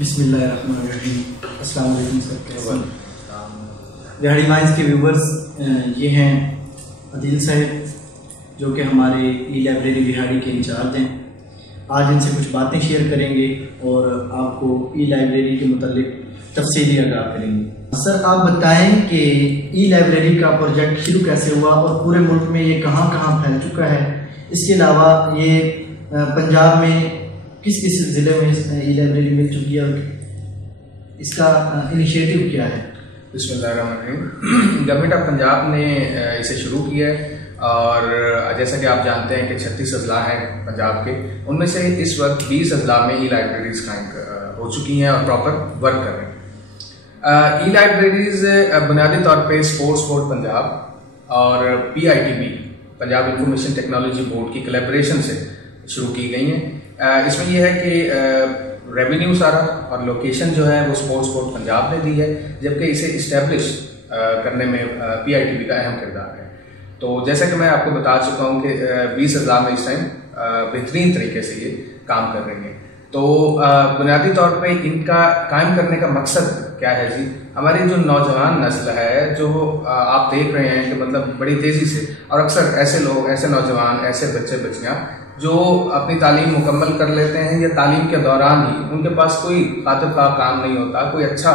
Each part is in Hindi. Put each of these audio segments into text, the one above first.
बिस्मिल्लाहिर्रहमानिर्रहीम। अस्सलाम वालेकुम सर, कैसे हैं? विहाड़ी माइंस के व्यूवर्स, ये हैं अदील साहब जो कि हमारे ई लाइब्रेरी विहाड़ी के इंचार्ज हैं। आज इनसे कुछ बातें शेयर करेंगे और आपको ई लाइब्रेरी के मुतालिक तफसीली आगाह करेंगे। सर, आप बताएं कि ई लाइब्रेरी का प्रोजेक्ट शुरू कैसे हुआ और पूरे मुल्क में ये कहाँ कहाँ फैल चुका है। इसके अलावा ये पंजाब में किस किस ज़िले में ई लाइब्रेरी मिल चुकी है और इसका इनिशिएटिव क्या है? बिस्मिल्लाहिर्रहमानिर्रहीम। गवर्नमेंट ऑफ पंजाब ने इसे शुरू किया है और जैसा कि आप जानते हैं कि 36 अजला हैं पंजाब के, उनमें से इस वक्त 20 अजला में ई लाइब्रेरीज कायम हो चुकी हैं और प्रॉपर वर्क कर रही हैं। ई लाइब्रेरीज बुनियादी तौर पे स्पोर्ट्स बोर्ड पंजाब और PITB Punjab information technology board की कोलैबोरेशन से शुरू की गई हैं। इसमें यह है कि रेवेन्यू सारा और लोकेशन जो है वो स्पोर्ट्स बोर्ड पंजाब ने दी है, जबकि इसे इस्टेब्लिश करने में PITB का अहम किरदार है। तो जैसा कि मैं आपको बता चुका हूँ कि 20 अजला में इस टाइम बेहतरीन तरीके से ये काम कर रही हैं। तो बुनियादी तौर पे इनका कायम करने का मकसद क्या है जी? हमारी जो नौजवान नस्ल है, जो आप देख रहे हैं कि मतलब बड़ी तेज़ी से, और अक्सर ऐसे लोग, ऐसे नौजवान, ऐसे बच्चे बच्चियाँ जो अपनी तालीम मुकम्मल कर लेते हैं या तालीम के दौरान ही उनके पास कोई खातिर का काम नहीं होता, कोई अच्छा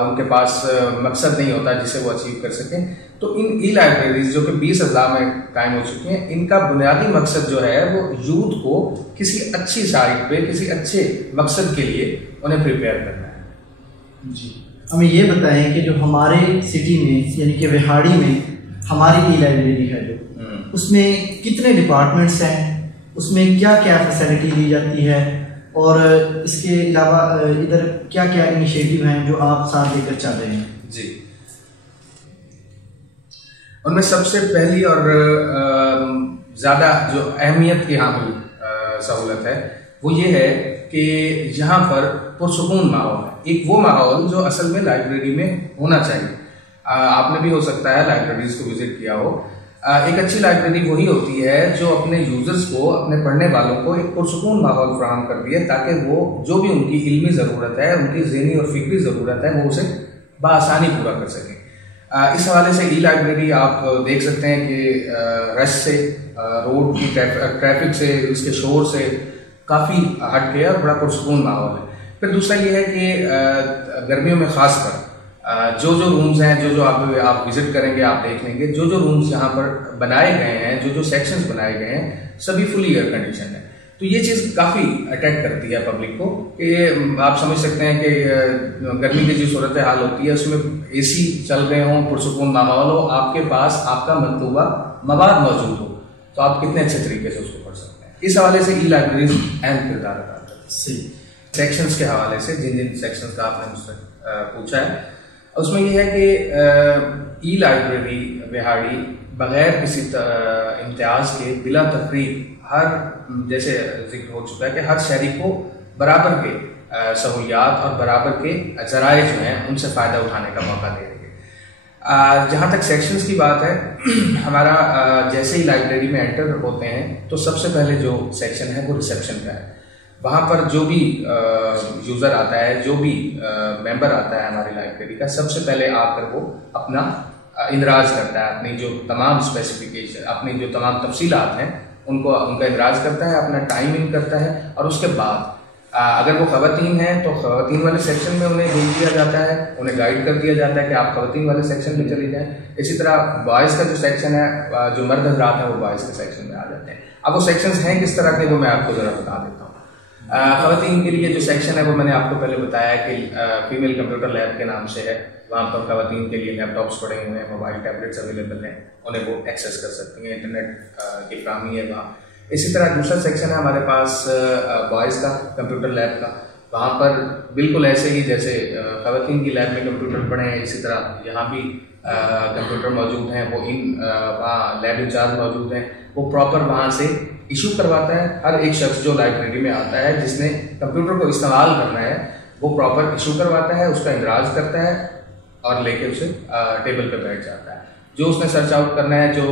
उनके पास मकसद नहीं होता जिसे वो अचीव कर सकें। तो इन ई लाइब्रेरीज जो कि 20 अजला में कायम हो चुकी हैं, इनका बुनियादी मकसद जो है वो यूथ को किसी अच्छी साइट पे, किसी अच्छे मकसद के लिए उन्हें प्रिपेयर करना है। जी, हमें ये बताएं कि जो हमारे सिटी में यानी कि विहाड़ी में हमारी ई लाइब्रेरी है जो, उसमें कितने डिपार्टमेंट्स हैं, उसमें क्या क्या फैसिलिटी दी जाती है और इसके अलावा इधर क्या क्या इनिशिएटिव हैं जो आप साथ लेकर चल रहे हैं? जी, उनमें सबसे पहली और ज़्यादा जो अहमियत की हामिल सहूलत है वो ये है कि यहाँ पर पुरसुकून माहौल है। एक वो माहौल जो असल में लाइब्रेरी में होना चाहिए। आपने भी हो सकता है लाइब्रेरीज को विजिट किया हो। एक अच्छी लाइब्रेरी वही होती है जो अपने यूजर्स को, अपने पढ़ने वालों को एक पुरसुकून माहौल फराहम कर दिए, ताकि वो जो भी उनकी इल्मी ज़रूरत है, उनकी ज़हनी और फिक्री ज़रूरत है, वो उसे बआसानी पूरा कर सकें। इस हवाले से ई लाइब्रेरी आप देख सकते हैं कि रश से, रोड की ट्रैफिक से, उसके शोर से काफ़ी हट के और बड़ा पुरसुकून माहौल है। फिर दूसरा ये है कि गर्मियों में ख़ासकर जो रूम्स हैं, जो आप विजिट करेंगे, आप देख लेंगे जो रूम्स यहाँ पर बनाए गए हैं, जो सेक्शंस बनाए गए हैं, सभी फुली एयर कंडीशन है। तो ये चीज़ काफ़ी अट्रैक्ट करती है पब्लिक को कि आप समझ सकते हैं कि गर्मी की जो सूरत हाल होती है उसमें AC चल रहे हों, पुरसुकून माहौल हो, आपके पास आपका मतलूबा मवाद मौजूद हो, तो आप कितने अच्छे तरीके से उसको पढ़ सकते हैं। इस हवाले से ई लाइब्रेरीज अहम किरदार अदा करती है। सेक्शंस के हवाले से जिन सेक्शंस का आपने मुझसे पूछा है, उसमें यह है कि ई लाइब्रेरी विहाड़ी बगैर किसी इम्तियाज़ के बिला तफरीक हर, जैसे जिक्र हो चुका है कि हर शहरी को बराबर के सहूलियात और बराबर के ज़राए जो हैं उनसे फ़ायदा उठाने का मौका दे रही है। जहाँ तक सेक्शंस की बात है, हमारा जैसे ही लाइब्रेरी में एंटर होते हैं तो सबसे पहले जो सेक्शन है वो रिसेप्शन का है। वहाँ पर जो भी यूज़र आता है, जो भी मेंबर आता है हमारी लाइब्रेरी का, सबसे पहले आकर वो अपना इंदराज करता है, अपनी जो तमाम स्पेसिफिकेशन, अपनी जो तमाम तफसीलात हैं उनका इंदराज करता है, अपना टाइम इन करता है। और उसके बाद अगर वो ख़वातीन हैं तो ख़वातीन वाले सेक्शन में उन्हें भेज दिया जाता है, उन्हें गाइड कर दिया जाता है कि आप ख़वातीन वाले सेक्शन में चले जाएँ। इसी तरह बॉयज़ का जो सेक्शन है, जो मर्द हज़रात हैं, वो बॉयज़ के सेक्शन में आ जाते हैं। अब वो सेक्शंस हैं किस तरह के, वो मैं आपको ज़रा बता देता हूँ। ख़वातीन के लिए जो सेक्शन है वो मैंने आपको पहले बताया कि फीमेल कंप्यूटर लैब के नाम से है। वहाँ पर ख़वातीन के लिए लैपटॉप्स पड़े हुए हैं, मोबाइल टैबलेट्स अवेलेबल हैं, उन्हें वो एक्सेस कर सकती हैं, इंटरनेट की फराहमी है वहाँ। इसी तरह दूसरा सेक्शन है हमारे पास बॉयज़ का कंप्यूटर लैब का। वहाँ पर बिल्कुल ऐसे ही जैसे ख़वातीन की लैब में कंप्यूटर पड़े हैं, इसी तरह यहाँ भी कंप्यूटर मौजूद हैं। वो वहाँ लैब इंचार्ज मौजूद हैं, वो प्रॉपर वहाँ से इशू करवाता है। हर एक शख्स जो लाइब्रेरी में आता है जिसने कंप्यूटर को इस्तेमाल करना है, वो प्रॉपर इशू करवाता है, उसका इंदराज करता है और लेके उसे टेबल पे बैठ जाता है। जो उसने सर्च आउट करना है, जो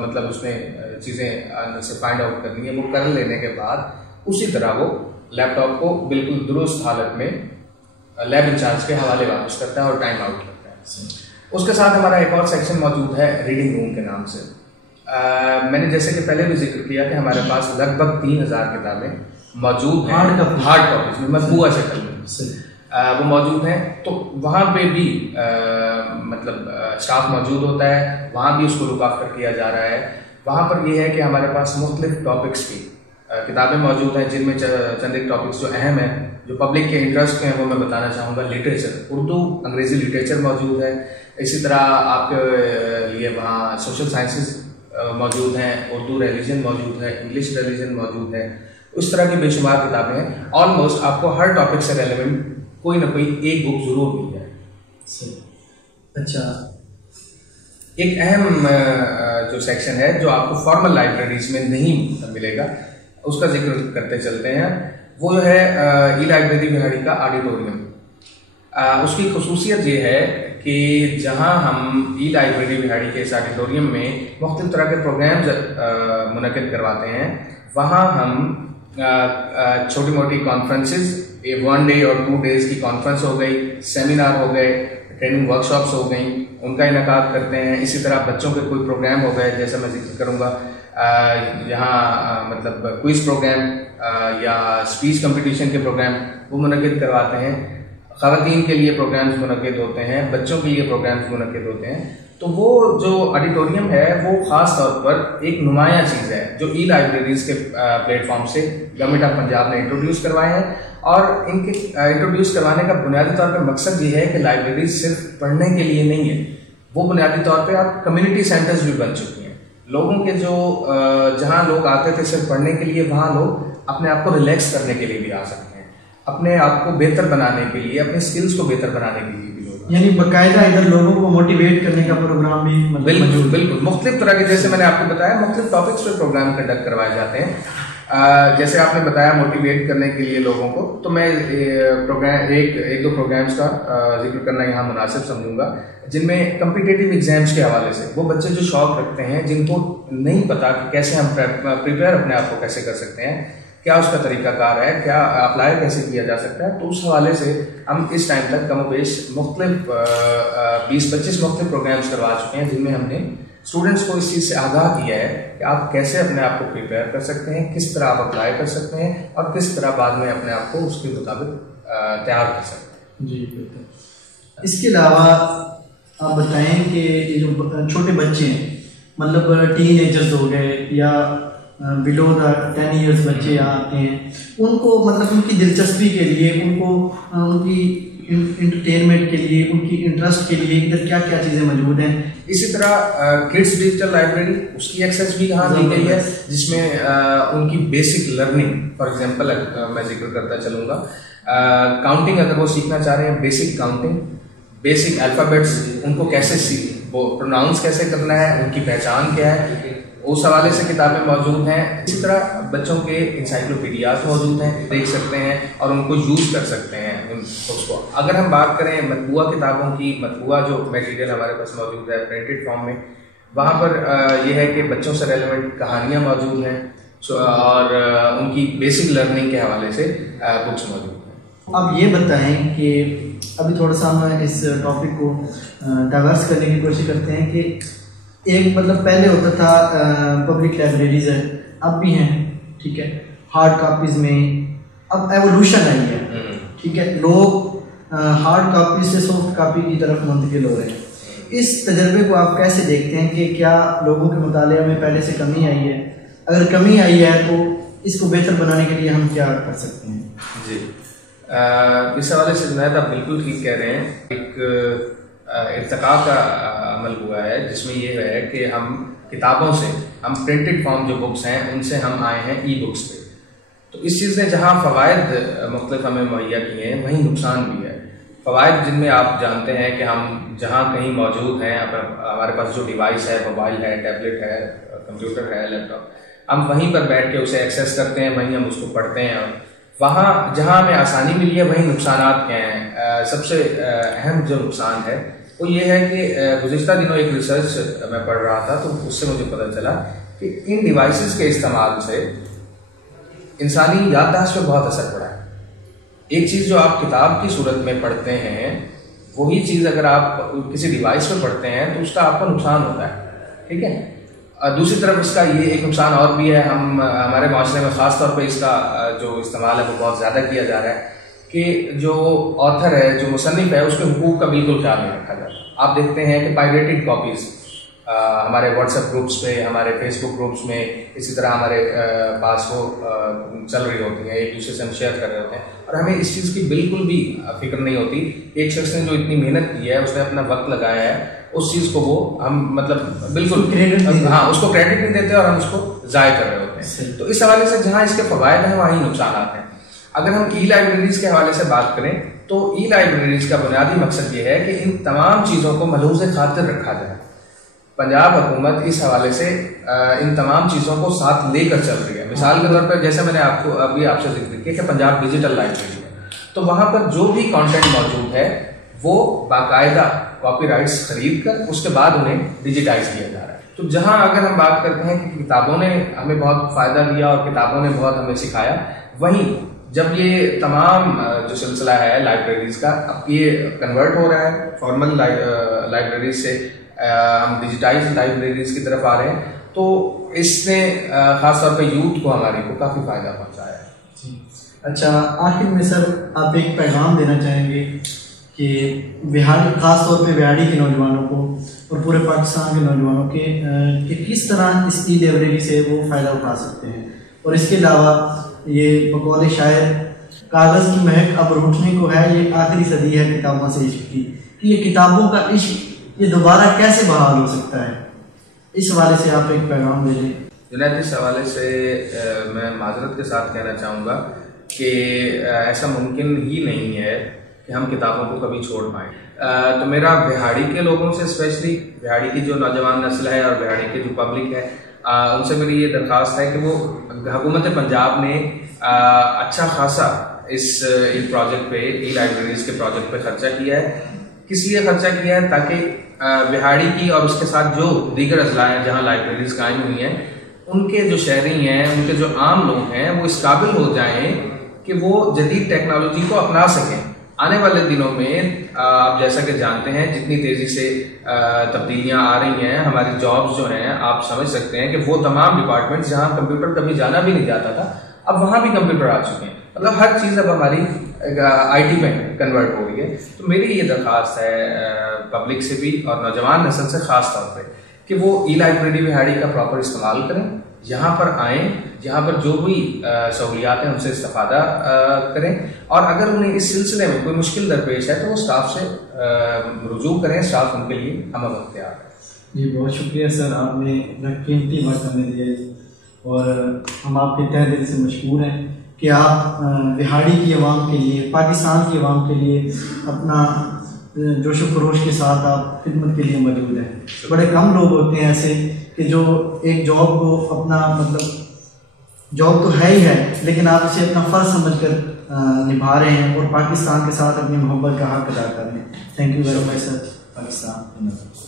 मतलब उसने चीज़ें अंदर से फाइंड आउट करनी है, वो कर लेने के बाद उसी तरह वो लैपटॉप को बिल्कुल दुरुस्त हालत में लैब इंचार्ज के हवाले वापस करता है और टाइम आउट करता है। उसके साथ हमारा एक और सेक्शन मौजूद है रीडिंग रूम के नाम से। मैंने जैसे कि पहले भी जिक्र किया कि हमारे पास लगभग 3000 किताबें मौजूद हैं हार्ड कॉपीज में, मतबूआ शक्ल में वो मौजूद हैं। तो वहाँ पे भी मतलब स्टाफ मौजूद होता है, वहाँ भी उसको लुक आफ्टर किया जा रहा है। वहाँ पर ये है कि हमारे पास मुख्तलिफ टॉपिक्स की किताबें मौजूद हैं, जिनमें चंद एक टॉपिक्स जो अहम है, जो पब्लिक के इंटरेस्ट के हैं, वो मैं बताना चाहूँगा। लिटरेचर, उर्दू अंग्रेज़ी लिटरेचर मौजूद है। इसी तरह आपके लिए वहाँ सोशल साइंसेज मौजूद हैं, उर्दू रिलीजन मौजूद है, इंग्लिश रिलीजन मौजूद है। उस तरह की बेशुमार किताबें हैं। ऑलमोस्ट आपको हर टॉपिक से रेलेवेंट कोई ना कोई एक बुक जरूर मिल जाए। अच्छा, एक अहम जो सेक्शन है जो आपको फॉर्मल लाइब्रेरीज में नहीं मिलेगा, उसका जिक्र करते चलते हैं। वो है ई लाइब्रेरी बिहाड़ी का ऑडिटोरियम। उसकी खुसूसियत ये है कि जहां हम ई लाइब्रेरी बिहाड़ी के इस ऑडिटोरियम में मुख्तलिफ तरह के प्रोग्राम्स मुनक़िद करवाते हैं। वहाँ हम छोटी मोटी कॉन्फ्रेंसेस, 1 डे और 2 डेज की कॉन्फ्रेंस हो गई, सेमिनार हो गए, ट्रेनिंग वर्कशॉप्स हो गई, उनका इनेकाद करते हैं। इसी तरह बच्चों के कोई प्रोग्राम हो गए, जैसे मैं जिक्र करूँगा यहाँ मतलब क्विज प्रोग्राम या स्पीच कंपटीशन के प्रोग्राम वो मुनक़िद करवाते हैं। ख़वातीन के लिए प्रोग्राम्स मुनक़िद होते हैं, बच्चों के लिए प्रोग्राम्स मुनक़िद होते हैं। तो वो जो ऑडिटोरियम है वो ख़ास तौर पर एक नुमाया चीज़ है जो ई लाइब्रेरीज़ के प्लेटफॉर्म से गवर्नमेंट ऑफ पंजाब ने इंट्रोड्यूस करवाए हैं। और इनके इंट्रोड्यूस करवाने का बुनियादी तौर पर मकसद ये है कि लाइब्रेरीज सिर्फ पढ़ने के लिए नहीं है, वो बुनियादी तौर पे आप कम्युनिटी सेंटर्स भी बन चुकी हैं। लोगों के जो जहाँ लोग आते थे सिर्फ पढ़ने के लिए, वहाँ लोग अपने आप को रिलैक्स करने के लिए भी आ सकते हैं, अपने आप को बेहतर बनाने के लिए, अपने स्किल्स को बेहतर बनाने के लिए भी लोग, यानी बाकायदा इधर लोगों को मोटिवेट करने का प्रोग्राम भी बिल्कुल बिल्कुल मुख्तलिफ तरह के, जैसे मैंने आपको बताया, मुख्तलिफ टॉपिक्स पे प्रोग्राम कंडक्ट करवाए जाते हैं। जैसे आपने बताया मोटिवेट करने के लिए लोगों को, तो मैं प्रोग्राम एक दो प्रोग्राम्स का जिक्र करना यहाँ मुनासिब समझूंगा, जिनमें कम्पिटिटिव एग्जाम्स के हवाले से वो बच्चे जो शौक रखते हैं, जिनको नहीं पता कि कैसे हम प्रिपेयर अपने आप को कैसे कर सकते हैं, क्या उसका तरीकाकार है, क्या अप्लाई कैसे किया जा सकता है, तो उस हवाले से हम इस टाइम तक कम बेश मुख्तलिफ 20-25 मुख्तलिफ प्रोग्राम्स करवा चुके हैं, जिनमें हमने स्टूडेंट्स को इस चीज़ से आगाह किया है कि आप कैसे अपने आप को प्रिपेयर कर सकते हैं, किस तरह आप अप्लाई कर सकते हैं और किस तरह बाद में अपने आप को उसके मुताबिक तैयार कर सकते हैं। जी बिल्कुल। इसके अलावा आप बताएं कि ये जो छोटे बच्चे हैं, मतलब टीन एजर्स हो गए या बिलो द 10 ईयर्स बच्चे आते हैं, उनको मतलब उनकी दिलचस्पी के लिए, उनको उनकी इंटरटेनमेंट के लिए, उनकी इंटरेस्ट के लिए इधर क्या क्या चीज़ें मौजूद हैं। इसी तरह किड्स डिजिटल लाइब्रेरी, उसकी एक्सेस भी यहाँ दी गई है, जिसमें उनकी बेसिक लर्निंग, फॉर एग्जांपल मैं जिक्र करता चलूँगा, काउंटिंग अगर वो सीखना चाह रहे हैं, बेसिक काउंटिंग, बेसिक अल्फ़ाबेट्स उनको कैसे वो प्रोनाउंस कैसे करना है, उनकी पहचान क्या है, उस हवाले से किताबें मौजूद हैं। इसी तरह बच्चों के इंसाइक्लोपीडियाज मौजूद हैं, देख सकते हैं और उनको यूज़ कर सकते हैं उन उसको। अगर हम बात करें मतबूआ किताबों की, मतबूआ जो मटेरियल हमारे पास मौजूद है प्रिंटेड फॉर्म में, वहाँ पर यह है कि बच्चों से रेलेवेंट कहानियाँ मौजूद हैं और उनकी बेसिक लर्निंग के हवाले से बुक्स मौजूद हैं। अब ये बताएं कि अभी थोड़ा सा हम इस टॉपिक को डाइवर्स करने की कोशिश करते हैं कि एक मतलब पहले होता था पब्लिक लाइब्रेरीज है, अब भी हैं, ठीक है, हार्ड कापीज़ में अब एवोल्यूशन आई है, ठीक है, लोग हार्ड कापी से सॉफ्ट कापी की तरफ मुंतकिल हो रहे हैं। इस तजर्बे को आप कैसे देखते हैं कि क्या लोगों के मुताले में पहले से कमी आई है? अगर कमी आई है तो इसको बेहतर बनाने के लिए हम क्या कर सकते हैं? जी, इस हवाले से जुनैद आप बिल्कुल ठीक कह रहे हैं। एक इर्तिका का अमल हुआ है जिसमें ये है कि हम किताबों से, हम प्रिंटेड फॉर्म जो बुक्स हैं उनसे हम आए हैं ई बुक्स पे। तो इस चीज़ ने जहाँ फ़वायद मुख्तलिफ हमें मुहैया किए हैं, वहीं नुकसान भी है। फ़वायद जिनमें आप जानते हैं कि हम जहाँ कहीं मौजूद हैं, हमारे पास जो डिवाइस है, मोबाइल है, टैबलेट है, कंप्यूटर है, लैपटॉप, हम वहीं पर बैठ के उसे एक्सेस करते हैं, वहीं हम उसको पढ़ते हैं। और वहाँ जहाँ हमें आसानी मिली है, वहीं नुकसानात क्या हैं? सबसे अहम जो नुकसान है वो ये है कि गुज़िश्ता दिनों एक रिसर्च मैं पढ़ रहा था, तो उससे मुझे पता चला कि इन डिवाइसेस के इस्तेमाल से इंसानी याददाश्त पे बहुत असर पड़ा है। एक चीज़ जो आप किताब की सूरत में पढ़ते हैं, वही चीज़ अगर आप किसी डिवाइस पर पढ़ते हैं तो उसका आपको नुकसान होता है, ठीक है। दूसरी तरफ इसका ये एक नुकसान और भी है, हमारे माशरे में ख़ास तौर पे इसका जो इस्तेमाल है वो बहुत ज़्यादा किया जा रहा है कि जो ऑथर है, जो मुसन्निफ़ है, उसके हुकूक का बिल्कुल ख्याल नहीं रखा जाता। आप देखते हैं कि पायरेटेड कॉपीज़ हमारे व्हाट्सएप ग्रुप्स पे, हमारे फेसबुक ग्रुप्स में, इसी तरह हमारे पास वो चल रही होती हैं, एक दूसरे से हम शेयर कर रहे होते हैं और हमें इस चीज़ की बिल्कुल भी फिक्र नहीं होती। एक शख्स ने जो इतनी मेहनत की है, उसने अपना वक्त लगाया है, उस चीज़ को वो हम मतलब बिल्कुल उसको क्रेडिट नहीं देते और हम उसको ज़ाय कर रहे होते हैं। तो इस हवाले से जहाँ इसके फ़वायद हैं वहीं नुकसान हैं। अगर हम ई लाइब्रेरीज़ के हवाले से बात करें तो ई लाइब्रेरीज़ का बुनियादी मकसद ये है कि इन तमाम चीज़ों को मलहूज़ खातिर रखा जाए। पंजाब हुकूमत इस हवाले से इन तमाम चीज़ों को साथ लेकर चल रही है। मिसाल के तौर पर जैसे मैंने आपको अभी आपसे जिक्र किया कि पंजाब डिजिटल लाइब्रेरी है, तो वहाँ पर जो भी कंटेंट मौजूद है वो बाकायदा कॉपीराइट्स खरीद कर उसके बाद उन्हें डिजिटाइज किया जा रहा है। तो जहाँ अगर हम बात करते हैं कि किताबों ने हमें बहुत फ़ायदा दिया और किताबों ने बहुत हमें सिखाया, वहीं जब ये तमाम जो सिलसिला है लाइब्रेरीज़ का अब ये कन्वर्ट हो रहा है फॉर्मल लाइब्रेरी से हम डिजिटाइज लाइब्रेरीज की तरफ आ रहे हैं, तो इसने ख़ास तौर पे यूथ को हमारे को काफ़ी फ़ायदा पहुंचाया है। जी अच्छा, आखिर में सर आप एक पैगाम देना चाहेंगे कि बिहारी, ख़ास तौर पे बिहारी के नौजवानों को और पूरे पाकिस्तान के नौजवानों के कि किस तरह इस ई लाइब्रेरी से वो फ़ायदा उठा सकते हैं, और इसके अलावा ये बकौल शायर कागज़ की महक अब रूठने को है, ये आखिरी सदी है किताबों से इश्क की, कि ये किताबों का इश्क ये दोबारा कैसे बहाल हो सकता है, इस हवाले से आप एक पैगाम दे दें। जुनैद, इस हवाले से मैं माजरत के साथ कहना चाहूँगा कि ऐसा मुमकिन ही नहीं है कि हम किताबों को कभी छोड़ पाएँ। तो मेरा बिहाड़ी के लोगों से, स्पेशली बिहाड़ी की जो नौजवान नस्ल है और बिहाड़ी की जो पब्लिक है, उनसे मेरी ये दरख्वास्त है कि वो हुकूमत पंजाब ने अच्छा खासा इस प्रोजेक्ट पे, ई लाइब्रेरीज़ के प्रोजेक्ट पे खर्चा किया है। किस लिए खर्चा किया है? ताकि बिहाड़ी की और उसके साथ जो दीगर अजला हैं जहाँ लाइब्रेरीज कायम हुई हैं, उनके जो शहरी हैं, उनके जो आम लोग हैं, वो इस काबिल हो जाएं कि वो जदीद टेक्नोलॉजी को अपना सकें। आने वाले दिनों में आप जैसा कि जानते हैं जितनी तेज़ी से तब्दीलियाँ आ रही हैं, हमारी जॉब्स जो हैं, आप समझ सकते हैं कि वो तमाम डिपार्टमेंट्स जहाँ कंप्यूटर कभी जाना भी नहीं जाता था, अब वहाँ भी कंप्यूटर आ चुके हैं। मतलब हर चीज़ अब हमारी IT में कन्वर्ट हो रही है। तो मेरी ये दरख्वास्त है पब्लिक से भी और नौजवान नस्ल से ख़ास तौर पे कि वो ई लाइब्रेरी बिहाड़ी का प्रॉपर इस्तेमाल करें, यहाँ पर आएँ, यहाँ पर जो भी सहूलियात हैं उनसे इस्तेफादा करें, और अगर उन्हें इस सिलसिले में कोई मुश्किल दरपेश है तो वो स्टाफ से रुजू करें। स्टाफ उनके लिए हम वक्त तैयार है। जी बहुत शुक्रिया सर, आपने कीमती वक्त हमें दिया और हम आपके तहे दिल से मशहूर हैं कि आप बिहाड़ी की आवाम के लिए, पाकिस्तान की आवाम के लिए अपना जोश खरोश के साथ आप खिदमत के लिए मौजूद हैं। बड़े कम लोग होते हैं ऐसे कि जो एक जॉब को अपना, मतलब जॉब तो है ही है, लेकिन आप इसे अपना फ़र्ज समझकर निभा रहे हैं और पाकिस्तान के साथ अपनी मोहब्बत का हक अदा कर रहे हैं। Thank you very much sir. Pakistan.